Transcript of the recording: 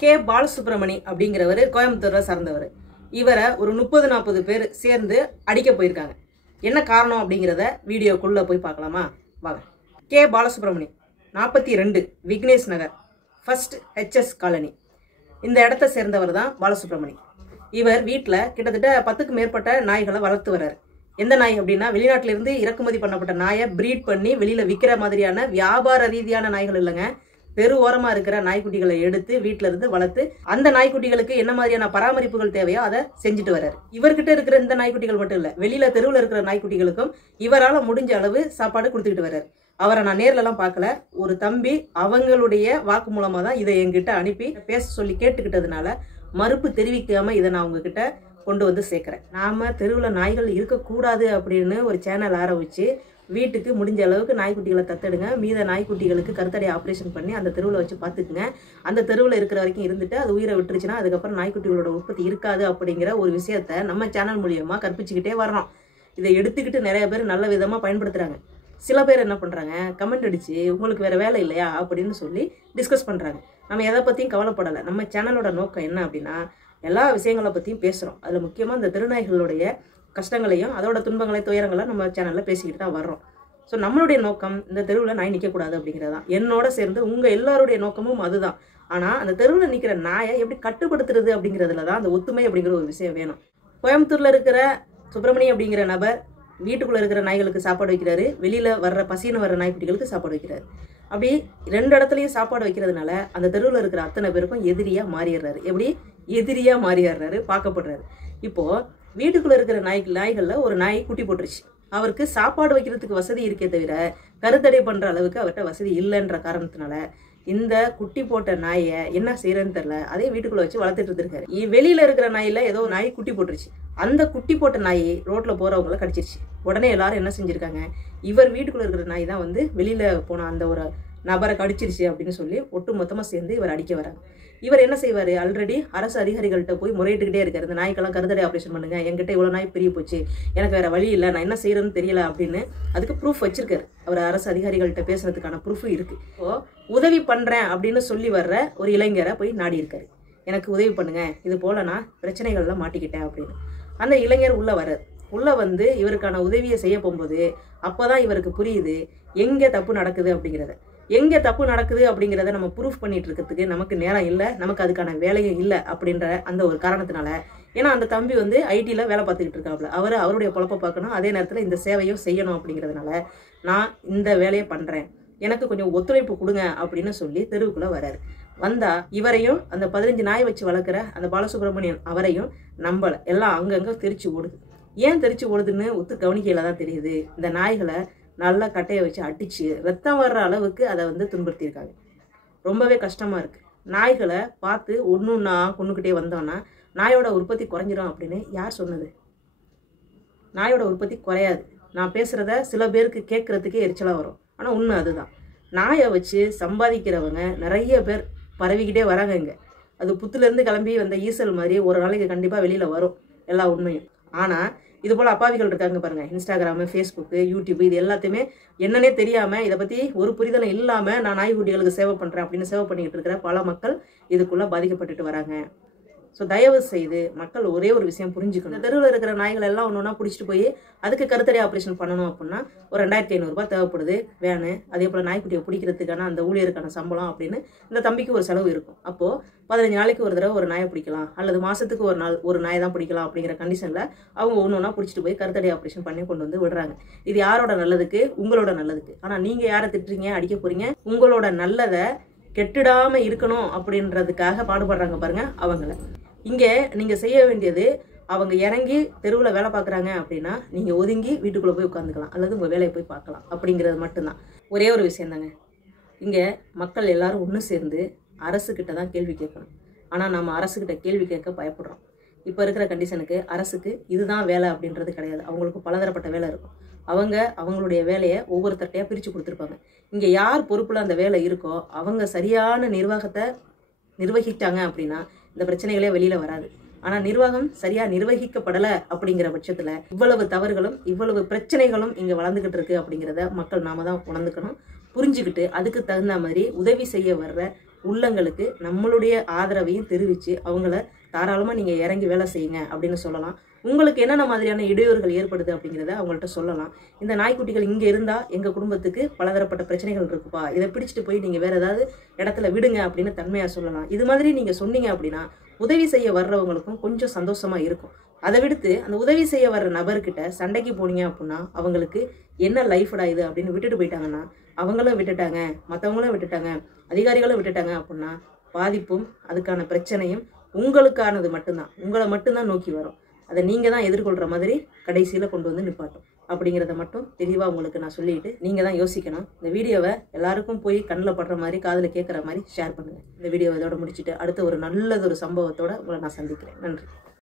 K Balasubramani அப்படிங்கிறவர் கோயம்புத்தூரை சார்ந்தவர். இவரை ஒரு 30-40 பேர் சேர்ந்து அடிக்க போயிருக்காங்க. என்ன காரணம் அப்படிங்கிறத வீடியோக்குள்ள போய் பார்க்கலாமா? வாங்க. கே பாலசுப்ரமணி 42 விக்னேஷ் நகர் ஃபர்ஸ்ட் HS காலனி. இந்த இடத்த சேர்ந்தவர் தான் பாலசுப்ரமணி. இவர் வீட்டில் கிட்டத்தட்ட 10க்கும் மேற்பட்ட நாய்களை வளர்த்து வர்றாரு. எந்த நாய் அப்படின்னா, வெளிநாட்டிலிருந்து இறக்குமதி பண்ணப்பட்ட நாயை பிரீட் பண்ணி வெளியில விற்கிற மாதிரியான வியாபார ரீதியான நாய்கள் இல்லைங்க. தெரு ஓரமா இருக்கிற நாய்க்குட்டிகளை எடுத்து வீட்டுல இருந்து வளர்த்து அந்த நாய்க்குட்டிகளுக்கு என்ன மாதிரியான பராமரிப்புகள் தேவையோ அதை செஞ்சுட்டு வர்றாரு. இவர்கிட்ட இருக்கிற இந்த நாய்க்குட்டிகள் மட்டும் இல்ல, வெளியில தெருவில் இருக்கிற நாய்க்குட்டிகளுக்கும் இவரால் முடிஞ்ச அளவு சாப்பாடு கொடுத்துக்கிட்டு வர்றாரு. அவரை நான் நேர்ல எல்லாம் பார்க்கல. ஒரு தம்பி அவங்களுடைய வாக்கு மூலமா தான் இதை என்கிட்ட அனுப்பி பேச சொல்லி கேட்டுக்கிட்டதுனால மறுப்பு தெரிவிக்காம இதை நான் உங்ககிட்ட கொண்டு வந்து சேர்க்கிறேன். நாம தெருவில் நாய்கள் இருக்கக்கூடாது அப்படின்னு ஒரு சேனல் ஆரம்பிச்சு வீட்டுக்கு முடிஞ்ச அளவுக்கு நாய்க்குட்டிகளை தத்தெடுங்க. மீத நாய்க்குட்டிகளுக்கு கருத்தடை ஆப்ரேஷன் பண்ணி அந்த தெருவில் வச்சு பார்த்துக்குங்க. அந்த தெருவில் இருக்கிற வரைக்கும் இருந்துட்டு அது உயிரை விட்டுருச்சுன்னா அதுக்கப்புறம் நாய்க்குட்டிகளோட உற்பத்தி இருக்காது அப்படிங்கிற ஒரு விஷயத்த நம்ம சேனல் மூலியமா கற்பிச்சுக்கிட்டே வர்றோம். இதை எடுத்துக்கிட்டு நிறைய பேர் நல்ல விதமா பயன்படுத்துறாங்க. சில பேர் என்ன பண்றாங்க, கமெண்ட் அடிச்சு உங்களுக்கு வேற வேலை இல்லையா அப்படின்னு சொல்லி டிஸ்கஸ் பண்றாங்க. நம்ம எதை பத்தியும் கவலைப்படலை. நம்ம சேனலோட நோக்கம் என்ன அப்படின்னா, எல்லா விஷயங்களை பத்தியும் பேசுறோம். அதுல முக்கியமா இந்த திருநாய்களுடைய கஷ்டங்களையும் அதோட துன்பங்களை துயரங்களை நம்ம சேனல்ல பேசிக்கிட்டு தான் வர்றோம். ஸோ நம்மளுடைய நோக்கம் இந்த தெருவில் நாய் நிற்கக்கூடாது அப்படிங்கிறதான். என்னோட சேர்ந்து உங்க எல்லாருடைய நோக்கமும் அதுதான். ஆனா அந்த தெருவில் நிற்கிற நாயை எப்படி கட்டுப்படுத்துறது அப்படிங்கிறதுல தான் அந்த ஒத்துமை அப்படிங்கிற ஒரு விஷயம் வேணும். கோயம்புத்தூர்ல இருக்கிற சுப்பிரமணி அப்படிங்கிற நபர் வீட்டுக்குள்ள இருக்கிற நாய்களுக்கு சாப்பாடு வைக்கிறாரு, வெளியில வர்ற பசின்னு வர்ற நாய்க்குட்டிகளுக்கு சாப்பாடு வைக்கிறாரு. அப்படி 2 இடத்துலயும் சாப்பாடு வைக்கிறதுனால அந்த தெருவில் இருக்கிற அத்தனை பேருக்கும் எதிரியா மாறிடுறாரு. எப்படி எதிரியா மாறிடுறாரு, பார்க்கப்படுறாரு. இப்போ வீட்டுக்குள்ள இருக்கிற நாய்கள்ல ஒரு நாய் குட்டி போட்டுருச்சு. அவருக்கு சாப்பாடு வைக்கிறதுக்கு வசதி இருக்கே தவிர கருத்தடை பண்ற அளவுக்கு அவர்கிட்ட வசதி இல்லைன்ற காரணத்தினால இந்த குட்டி போட்ட நாயை என்ன செய்யறன்னு தெரியல, அதே வீட்டுக்குள்ள வச்சு வளர்த்துட்டு இருக்காரு. வெளியில இருக்கிற நாயில ஏதோ நாய் குட்டி போட்டுருச்சு. அந்த குட்டி போட்ட நாயை ரோட்ல போறவங்களை கடிச்சிருச்சு. உடனே எல்லாரும் என்ன செஞ்சிருக்காங்க, இவர் வீட்டுக்குள்ள இருக்கிற நாய் தான் வந்து வெளியில போன அந்த ஒரு நபரை கடிச்சிருச்சு அப்படின்னு சொல்லி ஒட்டு மொத்தமா சேர்ந்து இவர் அடிக்க வராங்க. இவர் என்ன செய்வாரு, ஆல்ரெடி அரசு அதிகாரிகள்கிட்ட போய் முறையிட்டுக்கிட்டே இருக்காரு. இந்த நாய்க்கெல்லாம் கருத்தடை ஆப்ரேஷன் பண்ணுங்க, என்கிட்ட இவ்வளவு நாய் பிரிய போச்சு, எனக்கு வேற வழி இல்லை, நான் என்ன செய்யறேன்னு தெரியல அப்படின்னு அதுக்கு ப்ரூஃப் வச்சிருக்காரு. அவர் அரசு அதிகாரிகள்கிட்ட பேசுறதுக்கான ப்ரூஃப் இருக்கு. இப்போ உதவி பண்றேன் அப்படின்னு சொல்லி வர்ற ஒரு இளைஞரை போய் நாடி இருக்காரு. எனக்கு உதவி பண்ணுங்க, இது போல நான் பிரச்சனைகள்லாம் மாட்டிக்கிட்டேன் அப்படின்னு. அந்த இளைஞர் உள்ள வர்றாரு. உள்ள வந்து இவருக்கான உதவியை செய்ய போகும்போது அப்பதான் இவருக்கு புரியுது எங்க தப்பு நடக்குது அப்படிங்கிறத. எங்க தப்பு நடக்குது அப்படிங்கிறத நம்ம ப்ரூஃப் பண்ணிட்டு இருக்கிறதுக்கு நமக்கு நேரம் இல்லை, நமக்கு அதுக்கான வேலையும் இல்லை அப்படின்ற அந்த ஒரு காரணத்தினால. ஏன்னா அந்த தம்பி வந்து ஐடியில வேலை பார்த்துக்கிட்டு இருக்காப்புல, அவருடைய பொழப்ப பார்க்கணும், அதே நேரத்தில் இந்த சேவையும் செய்யணும் அப்படிங்கிறதுனால நான் இந்த வேலையை பண்றேன், எனக்கு கொஞ்சம் ஒத்துழைப்பு கொடுங்க அப்படின்னு சொல்லி தெருவுக்குள்ள வர்றாரு. வந்தா இவரையும் அந்த 15 நாய் வச்சு வளர்க்குற அந்த பாலசுப்ரமணியன் அவரையும் நம்பல, எல்லாம் அங்கங்க தெரிச்சு ஓடுது. ஏன் தெரிச்சு ஓடுதுன்னு ஒத்து கவனிக்கையில தான் தெரியுது, இந்த நாய்களை நல்லா கட்டையை வச்சு அடிச்சு ரத்தம் வர்ற அளவுக்கு அதை வந்து துன்புறுத்தியிருக்காங்க. ரொம்பவே கஷ்டமா இருக்கு. நாய்களை பார்த்து ஒன்னொன்னா கொண்டுகிட்டே வந்தோம்னா நாயோட உற்பத்தி குறைஞ்சிடும் அப்படின்னு யார் சொன்னது? நாயோட உற்பத்தி குறையாது. நான் பேசுறத சில பேருக்கு கேட்கறதுக்கே எரிச்சலா வரும், ஆனா உண்மை அதுதான். நாயை வச்சு சம்பாதிக்கிறவங்க நிறைய பேர் பரவிக்கிட்டே வராங்க இங்க. அது புத்துல இருந்து கிளம்பி வந்த ஈசல் மாதிரி ஒரு நாளைக்கு கண்டிப்பா வெளியில வரும் எல்லா உண்மையும். ஆனா இது போல அப்பாவிகள் இருக்காங்க பாருங்க, இன்ஸ்டாகிராமு, ஃபேஸ்புக்கு, யூடியூப், இது எல்லாத்தையுமே என்னன்னே தெரியாம இதை பத்தி ஒரு புரிதலும் இல்லாம நான் நாய்க்குட்டிகளுக்கு சேவை பண்றேன் அப்படின்னு சேவை பண்ணிக்கிட்டு இருக்கிற பல மக்கள் இதுக்குள்ள பாதிக்கப்பட்டுட்டு வராங்க. ஸோ தயவு செய்து மக்கள் ஒரே ஒரு விஷயம் புரிஞ்சுக்கணும். இந்த தெருவில் இருக்கிற நாய்கள் எல்லாம் ஒன்று ஒன்றா பிடிச்சிட்டு போய் அதுக்கு கருத்தடை ஆப்ரேஷன் பண்ணணும் அப்படின்னா ஒரு 2500 ரூபாய் தேவைப்படுது வேனு. அதே போல் நாய்க்குட்டியை பிடிக்கிறதுக்கான அந்த ஊழியருக்கான சம்பளம் அப்படின்னு இந்த தம்பிக்கு ஒரு செலவு இருக்கும். அப்போது 15 நாளைக்கு ஒரு தடவை ஒரு நாயை பிடிக்கலாம், அல்லது மாதத்துக்கு ஒரு நாய் தான் பிடிக்கலாம் அப்படிங்கிற கண்டிஷனில் அவங்க ஒன்று ஒன்றா பிடிச்சிட்டு போய் கருத்தடை ஆப்ரேஷன் பண்ணி கொண்டு வந்து விடுறாங்க. இது யாரோட நல்லதுக்கு? உங்களோட நல்லதுக்கு. ஆனால் நீங்கள் யாரை திட்டுறீங்க, அடிக்க போறீங்க? உங்களோட நல்லதை கெட்டுடாம இருக்கணும் அப்படின்றதுக்காக பாடுபடுறாங்க பாருங்க அவங்கள. இங்க நீங்க செய்ய வேண்டியது, அவங்க இறங்கி தெருவில் வேலை பார்க்குறாங்க அப்படின்னா நீங்க ஒதுங்கி வீட்டுக்குள்ள போய் உட்காந்துக்கலாம், அல்லது உங்க வேலையை போய் பார்க்கலாம் அப்படிங்கிறது மட்டும்தான். ஒரே ஒரு விஷயம் தாங்க, இங்க மக்கள் எல்லாரும் ஒன்று சேர்ந்து அரசுகிட்ட தான் கேள்வி கேட்கணும். ஆனால் நம்ம அரசுகிட்ட கேள்வி கேட்க பயப்படுறோம். இப்போ இருக்கிற கண்டிஷனுக்கு அரசுக்கு இதுதான் வேலை அப்படின்றது கிடையாது. அவங்களுக்கு பலதரப்பட்ட வேலை இருக்கும். அவங்களுடைய வேலையை ஒவ்வொருத்தட்டையாக பிரித்து கொடுத்துருப்பாங்க. இங்கே யார் பொறுப்பில் அந்த வேலை இருக்கோ அவங்க சரியான நிர்வாகத்தை நிர்வகித்தாங்க அப்படின்னா இந்த பிரச்சனைகளே வெளியில் வராது. ஆனால் நிர்வாகம் சரியாக நிர்வகிக்கப்படலை அப்படிங்கிற பட்சத்தில் இவ்வளவு தவறுகளும் இவ்வளவு பிரச்சனைகளும் இங்கே வளர்ந்துக்கிட்டு இருக்கு அப்படிங்கிறத மக்கள் நாம தான் உணர்ந்துக்கணும். புரிஞ்சுக்கிட்டு அதுக்கு தகுந்த மாதிரி உதவி செய்ய வர்ற உள்ளங்களுக்கு நம்மளுடைய ஆதரவையும் தெரிவித்து அவங்கள தாராளமாக நீங்கள் இறங்கி வேலை செய்யுங்க அப்படின்னு சொல்லலாம். உங்களுக்கு என்னென்ன மாதிரியான இடையூறுகள் ஏற்படுது அப்படிங்கிறத அவங்கள்ட்ட சொல்லலாம். இந்த நாய்க்குட்டிகள் இங்கே இருந்தால் எங்கள் குடும்பத்துக்கு பலதரப்பட்ட பிரச்சனைகள் இருக்குப்பா, இதை பிடிச்சிட்டு போய் நீங்கள் வேறு ஏதாவது இடத்துல விடுங்க அப்படின்னு தன்மையாக சொல்லலாம். இது மாதிரி நீங்கள் சொன்னீங்க அப்படின்னா உதவி செய்ய வர்றவங்களுக்கும் கொஞ்சம் சந்தோஷமாக இருக்கும். அதை விடுத்து அந்த உதவி செய்ய வர்ற நபர்கிட்ட சண்டைக்கு போனீங்க அப்படின்னா அவங்களுக்கு என்ன லைஃப்டா இது அப்படின்னு விட்டுட்டு போயிட்டாங்கன்னா அவங்களும் விட்டுட்டாங்க, மற்றவங்களும் விட்டுட்டாங்க, அதிகாரிகளும் விட்டுட்டாங்க அப்படின்னா பாதிப்பும் அதுக்கான பிரச்சனையும் உங்களுக்கானது மட்டும்தான், உங்களை மட்டும்தான் நோக்கி வரும். அதை நீங்கள் தான் எதிர்கொள்கிற மாதிரி கடைசியில் கொண்டு வந்து நிப்பாட்டும். அப்படிங்கிறத மட்டும் தெளிவாக உங்களுக்கு நான் சொல்லிட்டு நீங்கள் தான் யோசிக்கணும். இந்த வீடியோவை எல்லாருக்கும் போய் கண்ணில் படுற மாதிரி காதில் கேட்குற மாதிரி ஷேர் பண்ணுங்கள். இந்த வீடியோவை இதோட முடிச்சுட்டு அடுத்த ஒரு நல்லதொரு சம்பவத்தோட உங்களை நான் சந்திக்கிறேன். நன்றி.